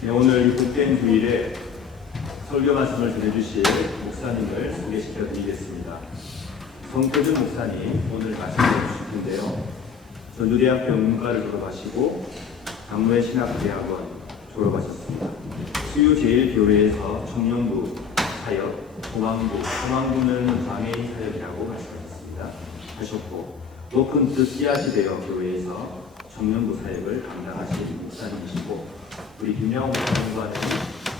네, 오늘 복된 주일에 설교 말씀을 전해주실 목사님을 소개시켜 드리겠습니다. 성태준 목사님 오늘 말씀해 주실 텐데요. 전주대학교 문과를 졸업하시고 강로의 신학대학원 졸업하셨습니다. 수유 제일교회에서 청년부 사역, 공항부는 장애인 사역이라고 말씀하셨습니다. 하셨고 높은 뜻 씨앗이되어 교회에서 청년부 사역을 감당하신 목사님이시고 우리 김영호 목사님과는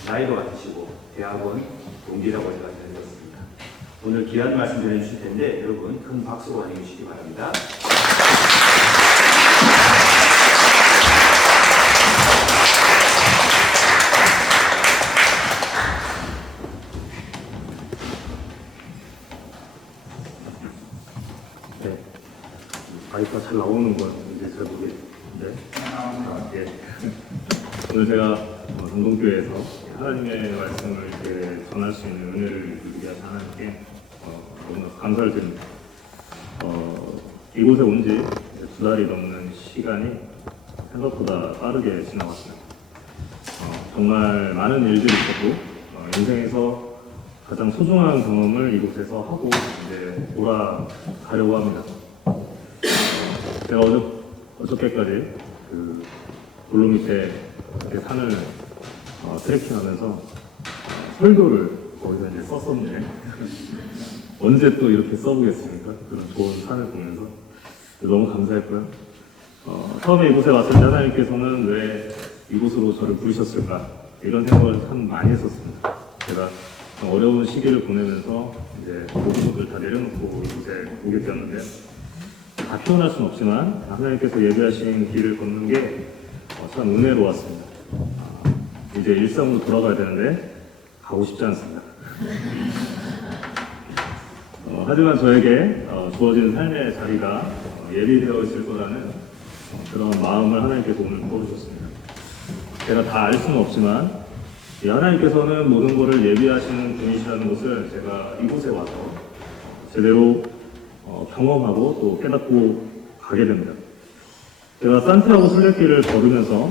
나이도 같으시고 대학원 동기라고 제가 들었습니다. 오늘 귀한 말씀 전해주실 텐데 여러분 큰 박수로 환영해 주시기 바랍니다. 네, 마이크가 잘 나오는 건 이제 잘 모르겠는데 예. 오늘 제가 동동교회에서 하나님의 말씀을 이렇게 전할 수 있는 은혜를 누리게 하신 하나님께 너무 감사를 드립니다. 이곳에 온 지 2달이 넘는 시간이 생각보다 빠르게 지나갔습니다. 정말 많은 일들이 있었고 인생에서 가장 소중한 경험을 이곳에서 하고 이제 돌아가려고 합니다. 제가 어저께까지 그 돌로 밑에 이렇게 산을 트레킹하면서 설교를 거기서 이제 썼었는데 언제 또 이렇게 써보겠습니까? 그런 좋은 산을 보면서 너무 감사했고요. 처음에 이곳에 왔을 때 하나님께서는 왜 이곳으로 저를 부르셨을까 이런 생각을 참 많이 했었습니다. 제가 어려운 시기를 보내면서 이제 모든 것을 다 내려놓고 이곳에 오게 되었는데요. 다 표현할 수는 없지만 하나님께서 예비하신 길을 걷는 게 참 은혜로웠습니다. 이제 일상으로 돌아가야 되는데 가고 싶지 않습니다. 하지만 저에게 주어진 삶의 자리가 예비되어 있을 거라는 그런 마음을 하나님께서 오늘 부어주셨습니다. 제가 다 알 수는 없지만 하나님께서는 모든 것을 예비하시는 분이시라는 것을 제가 이곳에 와서 제대로 경험하고 또 깨닫고 가게 됩니다. 제가 산티아고 순례길을 걸으면서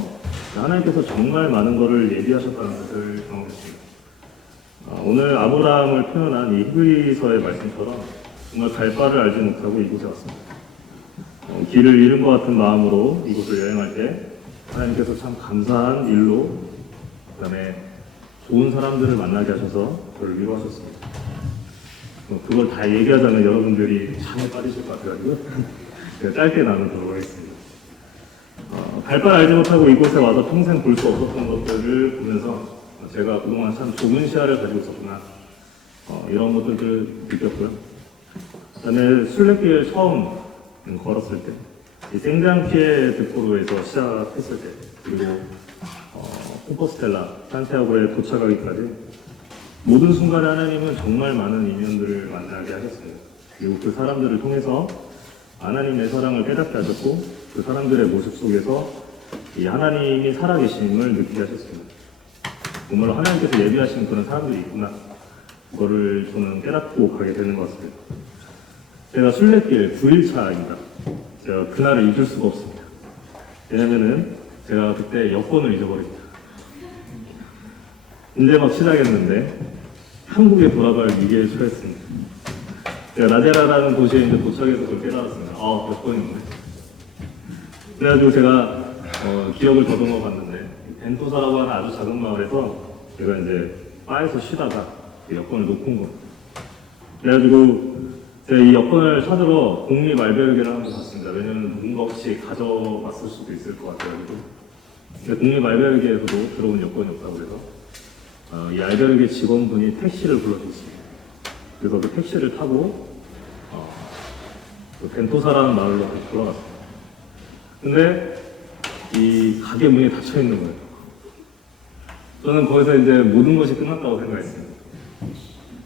하나님께서 정말 많은 것을 예비하셨다는 것을 경험했습니다. 오늘 아브라함을 표현한 이 히브리서의 말씀처럼 정말 갈 바를 알지 못하고 이곳에 왔습니다. 길을 잃은 것 같은 마음으로 이곳을 여행할 때 하나님께서 참 감사한 일로 그다음에 좋은 사람들을 만나게 하셔서 저를 위로하셨습니다. 그걸 다 얘기하자면 여러분들이 잠에 빠지실 것 같아가지고 제가 짧게 나누도록 하겠습니다. 갈 바를 알지 못하고 이곳에 와서 평생 볼 수 없었던 것들을 보면서 제가 그동안 참 좁은 시야를 가지고 있었구나 이런 것들을 느꼈고요. 그다음에 순례길 처음 걸었을 때 이 생장피에 득도로에서 시작했을 때 그리고 콤포스텔라 산티아고에 도착하기까지 모든 순간에 하나님은 정말 많은 인연들을 만나게 하셨습니다. 그리고 그 사람들을 통해서 하나님의 사랑을 깨닫게 하셨고 그 사람들의 모습 속에서 이 하나님이 살아계심을 느끼게 하셨습니다. 정말로 하나님께서 예비하신 그런 사람들이 있구나. 그거를 저는 깨닫고 가게 되는 것 같습니다. 제가 순례길 9일차입니다. 제가 그날을 잊을 수가 없습니다. 왜냐면은 제가 그때 여권을 잊어버립니다. 이제 막 시작했는데 한국에 돌아갈 위기에 처했습니다. 제가 나제라라는 도시에 이제 도착해서 그걸 깨달았습니다. 여권이 없네. 그래가지고 제가 기억을 더듬어 봤는데 벤토사라고 하는 아주 작은 마을에서 제가 이제 바에서 쉬다가 여권을 놓고 온 겁니다. 그래가지고 제가 이 여권을 찾으러 공립 알베르게를 한번 갔습니다. 왜냐면 누군가 혹시 가져갔을 수도 있을 것 같아가지고 공립 알베르게에서도 들어온 여권이 없다고 해서 이 알베르게 직원분이 택시를 불러줬습니다. 그래서 그 택시를 타고 그 벤토사라는 마을로 돌아갔습니다. 근데 이 가게 문이 닫혀 있는 거예요. 저는 거기서 이제 모든 것이 끝났다고 생각했습니다.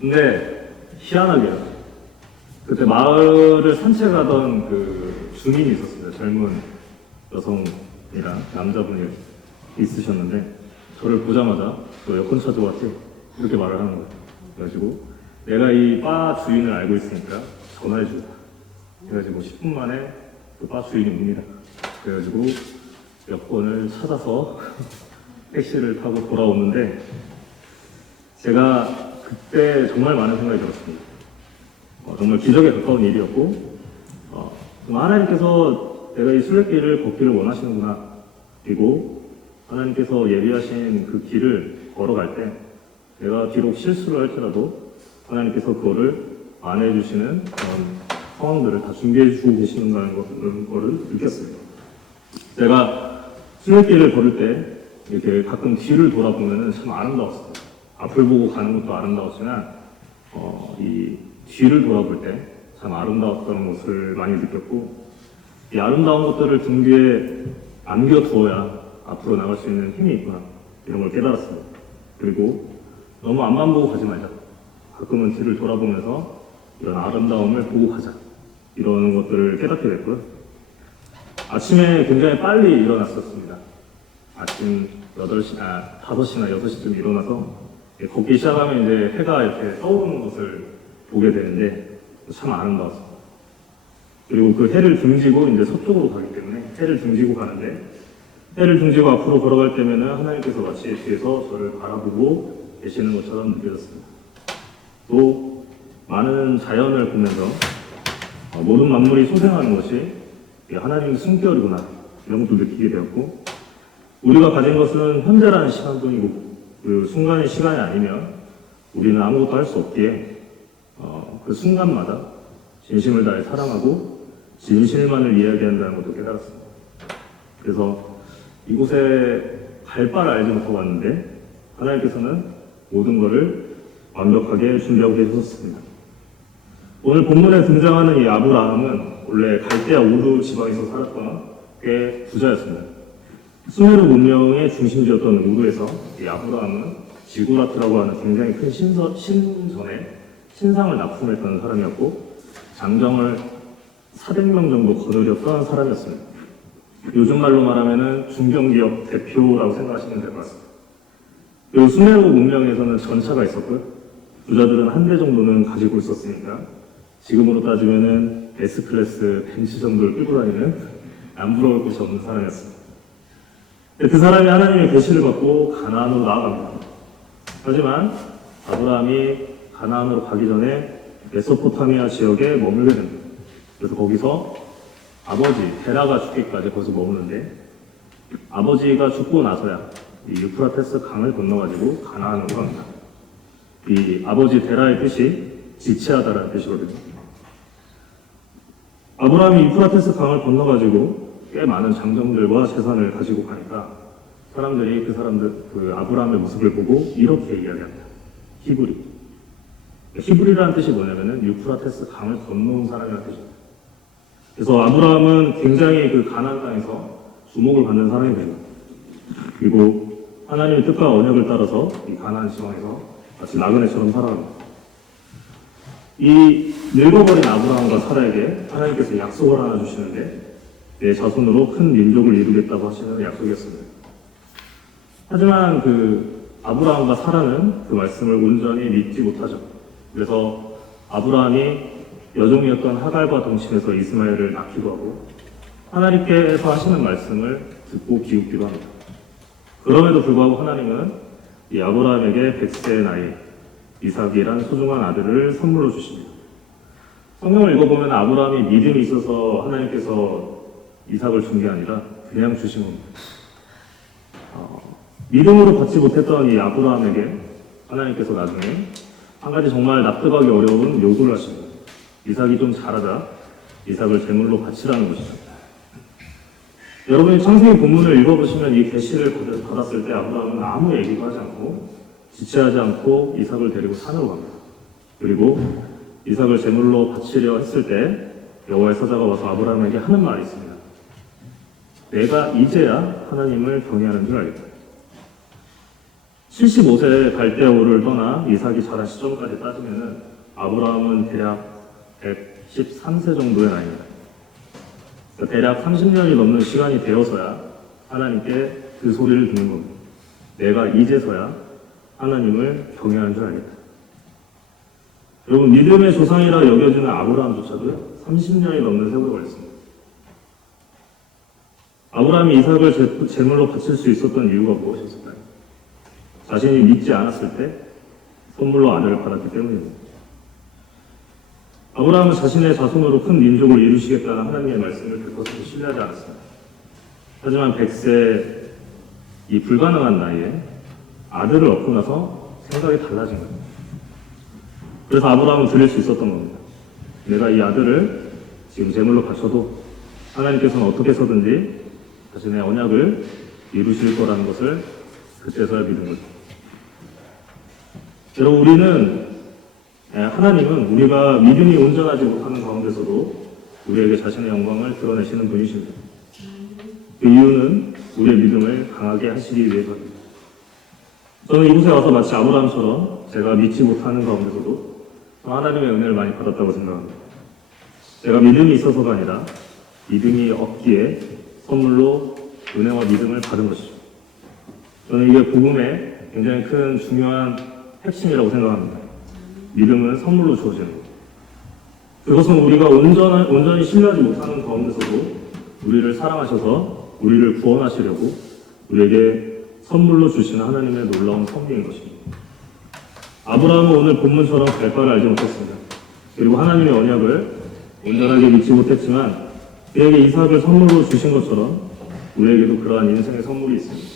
근데 희한하게요. 그때 마을을 산책하던 그 주민이 있었습니다. 젊은 여성이랑 남자분이 있으셨는데 저를 보자마자 너 여권 찾으러 왔지? 이렇게 말을 하는 거예요. 그래가지고 내가 이 바 주인을 알고 있으니까 전화해주자. 그래가지고 10분 만에 그 바 주인이 옵니다. 그래가지고 여권을 찾아서 택시를 타고 돌아오는데 제가 그때 정말 많은 생각이 들었습니다. 정말 기적에 가까운 일이었고 하나님께서 내가 이 순례길을 걷기를 원하시는구나. 그리고 하나님께서 예비하신 그 길을 걸어갈 때 내가 비록 실수를 할지라도 하나님께서 그거를 안내해 주시는 그런 상황들을 다 준비해 주고 계시는가는 거를 느꼈습니다. 제가 순례길을 걸을 때 이렇게 가끔 뒤를 돌아보면 참 아름다웠습니다. 앞을 보고 가는 것도 아름다웠지만 이 뒤를 돌아볼 때 참 아름다웠던 것을 많이 느꼈고 이 아름다운 것들을 등 뒤에 안겨두어야 앞으로 나갈 수 있는 힘이 있구나 이런 걸 깨달았습니다. 그리고 너무 앞만 보고 가지 말자. 가끔은 뒤를 돌아보면서 이런 아름다움을 보고 가자. 이런 것들을 깨닫게 됐고요. 아침에 굉장히 빨리 일어났었습니다. 아침 5시나 6시쯤 일어나서 걷기 시작하면 이제 해가 이렇게 떠오르는 것을 보게 되는데 참 아름다웠습니다. 그리고 그 해를 등지고 이제 서쪽으로 가기 때문에 해를 등지고 가는데 해를 등지고 앞으로 걸어갈 때면은 하나님께서 마치 뒤에서 저를 바라보고 계시는 것처럼 느껴졌습니다. 또 많은 자연을 보면서 모든 만물이 소생하는 것이 하나님의 숨결이구나 이런 것도 느끼게 되었고 우리가 가진 것은 현재라는 시간뿐이고 그 순간의 시간이 아니면 우리는 아무것도 할 수 없기에 그 순간마다 진심을 다해 사랑하고 진실만을 이야기한다는 것도 깨달았습니다. 그래서 이곳에 갈 바를 알지 못하고 왔는데 하나님께서는 모든 것을 완벽하게 준비하고 계셨습니다. 오늘 본문에 등장하는 이 아브라함은 원래 갈대아 우르 지방에서 살았던 꽤 부자였습니다. 수메르 문명의 중심지였던 우르에서 이 아브라함은 지구라트라고 하는 굉장히 큰 신전에 신상을 납품했던 사람이었고 장정을 400명 정도 거느렸던 사람이었습니다. 요즘 말로 말하면은 중견기업 대표라고 생각하시면 될 것 같습니다. 그리고 수메르 문명에서는 전차가 있었고요. 부자들은 한 대 정도는 가지고 있었으니까 지금으로 따지면은 S클래스 벤츠 정도를 끌고 다니는 안 부러울 곳이 없는 사람이었습니다. 그 사람이 하나님의 계시를 받고 가나안으로 나아갑니다. 하지만 아브라함이 가나안으로 가기 전에 메소포타미아 지역에 머물게 됩니다. 그래서 거기서 아버지 데라가 죽기까지 거기서 머무는데 아버지가 죽고 나서야 이 유프라테스 강을 건너가지고 가나안으로 갑니다. 이 아버지 데라의 뜻이 지체하다라는 뜻이거든요. 아브라함이 유프라테스 강을 건너가지고 꽤 많은 장정들과 재산을 가지고 가니까 사람들이 그 아브라함의 모습을 보고 이렇게 이야기합니다. 히브리라는 뜻이 뭐냐면은 유프라테스 강을 건너온 사람이라는 뜻입니다. 그래서 아브라함은 굉장히 그 가나안 땅에서 주목을 받는 사람이 됩니다. 그리고 하나님의 뜻과 언약을 따라서 이 가나안 지방에서 마치 나그네처럼 살아갑니다. 이 늙어버린 아브라함과 사라에게 하나님께서 약속을 하나 주시는데 내 자손으로 큰 민족을 이루겠다고 하시는 약속이었습니다. 하지만 그 아브라함과 사라는 그 말씀을 온전히 믿지 못하죠. 그래서 아브라함이 여종이었던 하갈과 동침해서 이스마엘을 낳기도 하고 하나님께서 하시는 말씀을 듣고 비웃기도 합니다. 그럼에도 불구하고 하나님은 이 아브라함에게 100세의 나이 이삭이란 소중한 아들을 선물로 주십니다. 성경을 읽어보면 아브라함이 믿음이 있어서 하나님께서 이삭을 준 게 아니라 그냥 주신 겁니다. 믿음으로 받지 못했던 이 아브라함에게 하나님께서 나중에 한 가지 정말 납득하기 어려운 요구를 하십니다. 이삭이 좀 자라자 이삭을 제물로 바치라는 것이죠. 여러분이 창세기 본문을 읽어보시면 이 계시를 받았을 때 아브라함은 아무 얘기도 하지 않고 지체하지 않고 이삭을 데리고 산으로 갑니다. 그리고 이삭을 제물로 바치려 했을 때 여호와의 사자가 와서 아브라함에게 하는 말이 있습니다. 내가 이제야 하나님을 경외하는 줄 알겠다. 75세 갈대아 우르를 떠나 이삭이 자란 시점까지 따지면은 아브라함은 대략 113세 정도의 나이입니다. 그러니까 대략 30년이 넘는 시간이 되어서야 하나님께 그 소리를 듣는 겁니다. 내가 이제서야 하나님을 경외하는 줄 알겠다. 여러분 믿음의 조상이라 여겨지는 아브라함조차도 30년이 넘는 세월이 걸렸습니다. 아브라함이 이삭을 제물로 바칠 수 있었던 이유가 무엇이었을까요? 자신이 믿지 않았을 때 선물로 아들을 받았기 때문입니다. 아브라함은 자신의 자손으로 큰 민족을 이루시겠다는 하나님의 말씀을 100% 신뢰하지 않았습니다. 하지만 100세 이 불가능한 나이에 아들을 얻고 나서 생각이 달라진 겁니다. 그래서 아브라함은 드릴 수 있었던 겁니다. 내가 이 아들을 지금 제물로 바쳐도 하나님께서는 어떻게 해서든지 자신의 언약을 이루실 거라는 것을 그때서야 믿은 거죠. 여러분, 하나님은 우리가 믿음이 온전하지 못하는 가운데서도 우리에게 자신의 영광을 드러내시는 분이십니다. 그 이유는 우리의 믿음을 강하게 하시기 위해서입니다. 저는 이곳에 와서 마치 아브라함처럼 제가 믿지 못하는 가운데서도 하나님의 은혜를 많이 받았다고 생각합니다. 제가 믿음이 있어서가 아니라 믿음이 없기에 선물로 은혜와 믿음을 받은 것이죠. 저는 이게 복음의 굉장히 큰 중요한 핵심이라고 생각합니다. 믿음은 선물로 주어지는 것. 그것은 우리가 온전히 신뢰하지 못하는 가운데서도 우리를 사랑하셔서 우리를 구원하시려고 우리에게 선물로 주시는 하나님의 놀라운 섭리인 것입니다. 아브라함은 오늘 본문처럼 갈 바를 알지 못했습니다. 그리고 하나님의 언약을 온전하게 믿지 못했지만 그에게 이삭을 선물로 주신 것처럼 우리에게도 그러한 인생의 선물이 있습니다.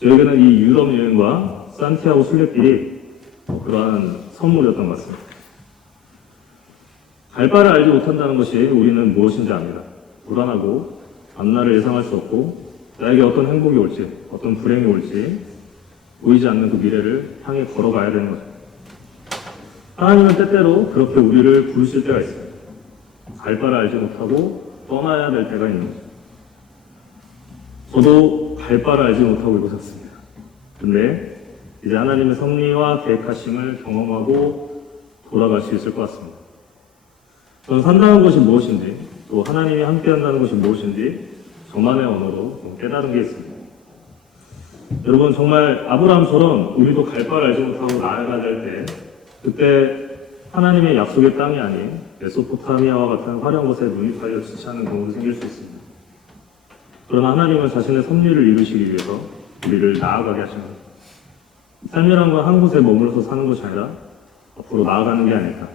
저에게는 이 유럽 여행과 산티아고 순례길이 그러한 선물이었던 것 같습니다. 갈 바를 알지 못한다는 것이 우리는 무엇인지 압니다. 불안하고 앞날을 예상할 수 없고 나에게 어떤 행복이 올지 어떤 불행이 올지 보이지 않는 그 미래를 향해 걸어가야 되는 거죠. 하나님은 때때로 그렇게 우리를 부르실 때가 있어요. 갈 바를 알지 못하고 떠나야 될 때가 있는 거죠. 저도 갈 바를 알지 못하고 이곳에 왔습니다. 근데 이제 하나님의 섭리와 계획하심을 경험하고 돌아갈 수 있을 것 같습니다. 저는 산다는 것이 무엇인지 또 하나님이 함께한다는 것이 무엇인지 저만의 언어로 좀 깨달은 게 있습니다. 여러분, 정말 아브라함처럼 우리도 갈 바를 알지 못하고 나아가야 될 때 그때 하나님의 약속의 땅이 아닌 메소포타미아와 같은 화려한 것에 눈이 팔려 지체하는 경우도 생길 수 있습니다. 그러나 하나님은 자신의 섭리를 이루시기 위해서 우리를 나아가게 하십니다. 삶이란 건 한 곳에 머물러서 사는 것이 아니라 앞으로 나아가는 게 아닐까.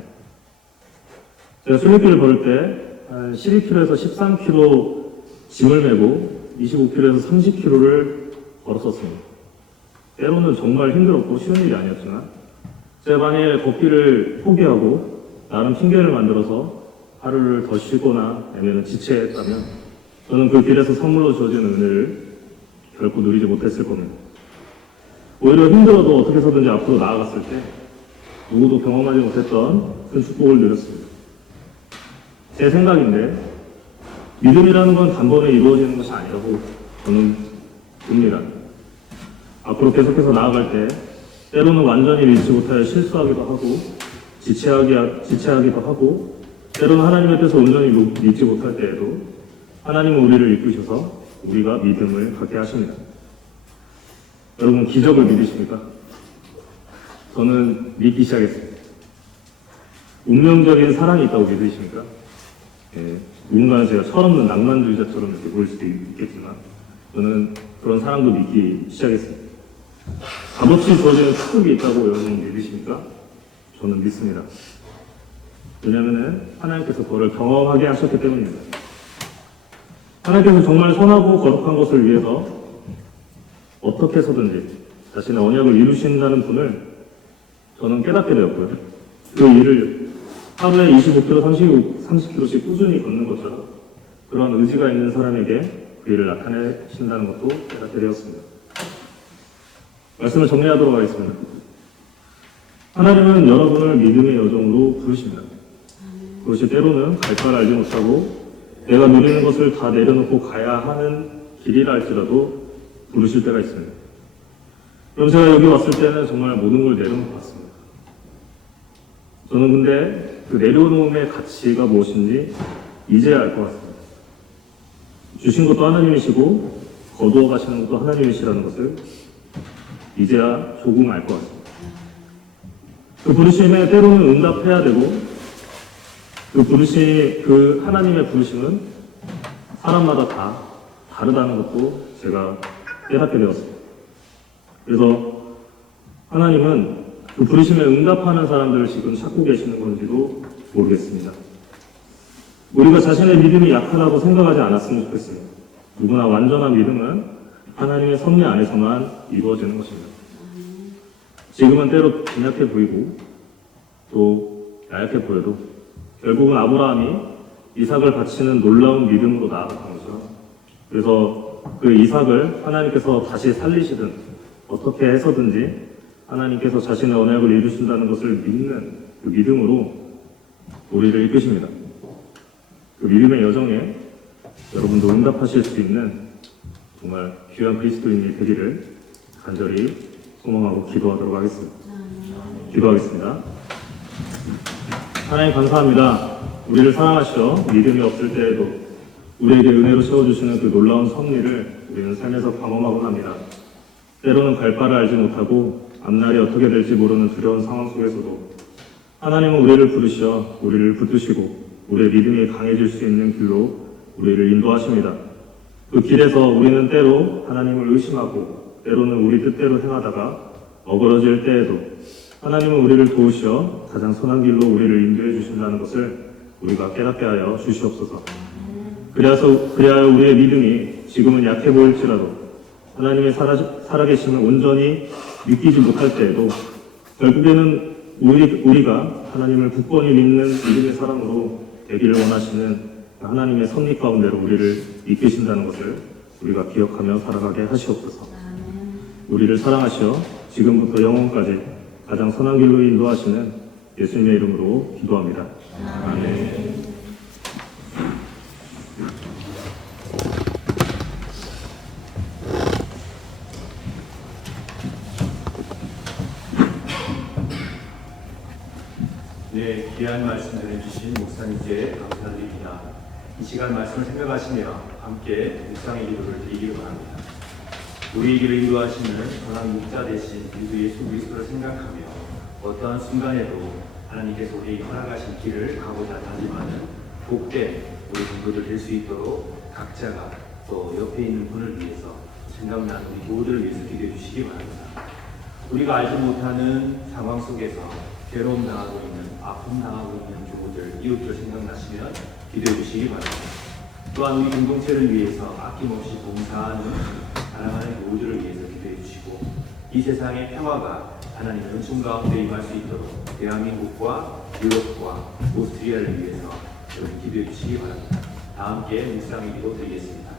제가 순례길을 걸을 때 한 12km에서 13km 짐을 메고 25km에서 30km를 걸었었습니다. 때로는 정말 힘들었고 쉬운 일이 아니었지만 제가 만약에 걷기를 포기하고 나름 핑계를 만들어서 하루를 더 쉬거나 아니면 지체했다면 저는 그 길에서 선물로 주어진 은혜를 결코 누리지 못했을 겁니다. 오히려 힘들어도 어떻게 해서든지 앞으로 나아갔을 때 누구도 경험하지 못했던 큰 축복을 누렸습니다. 제 생각인데 믿음이라는 건 단번에 이루어지는 것이 아니라고 저는 봅니다. 앞으로 계속해서 나아갈 때 때로는 완전히 믿지 못하여 실수하기도 하고 지체하기도 하고 때로는 하나님의 뜻을 온전히 믿지 못할 때에도 하나님은 우리를 이끄셔서 우리가 믿음을 갖게 하십니다. 여러분, 기적을 믿으십니까? 저는 믿기 시작했습니다. 운명적인 사랑이 있다고 믿으십니까? 예, 누군가는 제가 철없는 낭만주의자처럼 이렇게 보일 수도 있겠지만 저는 그런 사랑도 믿기 시작했습니다. 값없이 주어지는 축복이 있다고 여러분 믿으십니까? 저는 믿습니다. 왜냐하면 하나님께서 그를 경험하게 하셨기 때문입니다. 하나님께서 정말 선하고 거룩한 것을 위해서 어떻게 해서든지 자신의 언약을 이루신다는 분을 저는 깨닫게 되었고요. 그 일을 하루에 25km, 30km씩 꾸준히 걷는 것처럼 그런 의지가 있는 사람에게 그 일을 나타내신다는 것도 깨닫게 되었습니다. 말씀을 정리하도록 하겠습니다. 하나님은 여러분을 믿음의 여정으로 부르십니다. 그것이 때로는 갈 바를 알지 못하고 내가 누리는 것을 다 내려놓고 가야 하는 길이라 할지라도 부르실 때가 있습니다. 그럼 제가 여기 왔을 때는 정말 모든 걸 내려놓고 왔습니다. 저는 근데 그 내려놓음의 가치가 무엇인지 이제야 알 것 같습니다. 주신 것도 하나님이시고 거두어 가시는 것도 하나님이시라는 것을 이제야 조금 알 것 같습니다. 그 부르심에 때로는 응답해야 되고 그 하나님의 부르심은 사람마다 다 다르다는 것도 제가 깨닫게 되었습니다. 그래서 하나님은 그 부르심에 응답하는 사람들을 지금 찾고 계시는 건지도 모르겠습니다. 우리가 자신의 믿음이 약하다고 생각하지 않았으면 좋겠습니다. 누구나 완전한 믿음은 하나님의 섭리 안에서만 이루어지는 것입니다. 지금은 때로 빈약해 보이고 또 나약해 보여도 결국은 아브라함이 이삭을 바치는 놀라운 믿음으로 나아간 거죠. 그래서 그 이삭을 하나님께서 다시 살리시든 어떻게 해서든지 하나님께서 자신의 언약을 이루신다는 것을 믿는 그 믿음으로 우리를 이끄십니다. 그 믿음의 여정에 여러분도 응답하실 수 있는 정말 귀한 그리스도인이 되기를 간절히 소망하고 기도하도록 하겠습니다. 기도하겠습니다. 하나님 감사합니다. 우리를 사랑하시어 믿음이 없을 때에도 우리에게 은혜로 채워주시는 그 놀라운 섭리를 우리는 삶에서 경험하곤 합니다. 때로는 갈 바를 알지 못하고 앞날이 어떻게 될지 모르는 두려운 상황 속에서도 하나님은 우리를 부르시어 우리를 붙드시고 우리의 믿음이 강해질 수 있는 길로 우리를 인도하십니다. 그 길에서 우리는 때로 하나님을 의심하고 때로는 우리 뜻대로 행하다가 어그러질 때에도 하나님은 우리를 도우시어 가장 선한 길로 우리를 인도해 주신다는 것을 우리가 깨닫게 하여 주시옵소서. 그리하여 우리의 믿음이 지금은 약해 보일지라도 하나님의 살아계심을 온전히 느끼지 못할 때에도 결국에는 우리가 하나님을 굳건히 믿는 믿음의 사람으로 되기를 원하시는 하나님의 섭리 가운데로 우리를 이끄신다는 것을 우리가 기억하며 살아가게 하시옵소서. 우리를 사랑하시어 지금부터 영원까지 가장 선한 길로 인도하시는 예수님의 이름으로 기도합니다. 아멘. 네, 귀한 말씀 전해주신 목사님께 감사드립니다. 이 시간 말씀을 생각하시며 함께 묵상의 기도를 드리기를 바랍니다. 우리에게 인도하시는 선한 목자 되신 우리 예수 그리스도를 생각하며 어떠한 순간에도 하나님께서 우리에게 허락하신 길을 가고자 하지만은 복된 우리 성도들 될 수 있도록 각자가 또 옆에 있는 분을 위해서 생각나는 우리 교우들을 위해서 기도해 주시기 바랍니다. 우리가 알지 못하는 상황 속에서 괴로움 당하고 있는, 아픔 당하고 있는 교우들, 이웃들 생각나시면 기도해 주시기 바랍니다. 또한 우리 공동체를 위해서 아낌없이 봉사하는 사랑하는 교우들을 위해서 기도해 주시고 이 세상의 평화가 하나님의 은총 가운데 임할 수 있도록 대한민국과 유럽과 오스트리아를 위해서 여러분 기도해 주시기 바랍니다. 다 함께 묵상의 기도 드리겠습니다.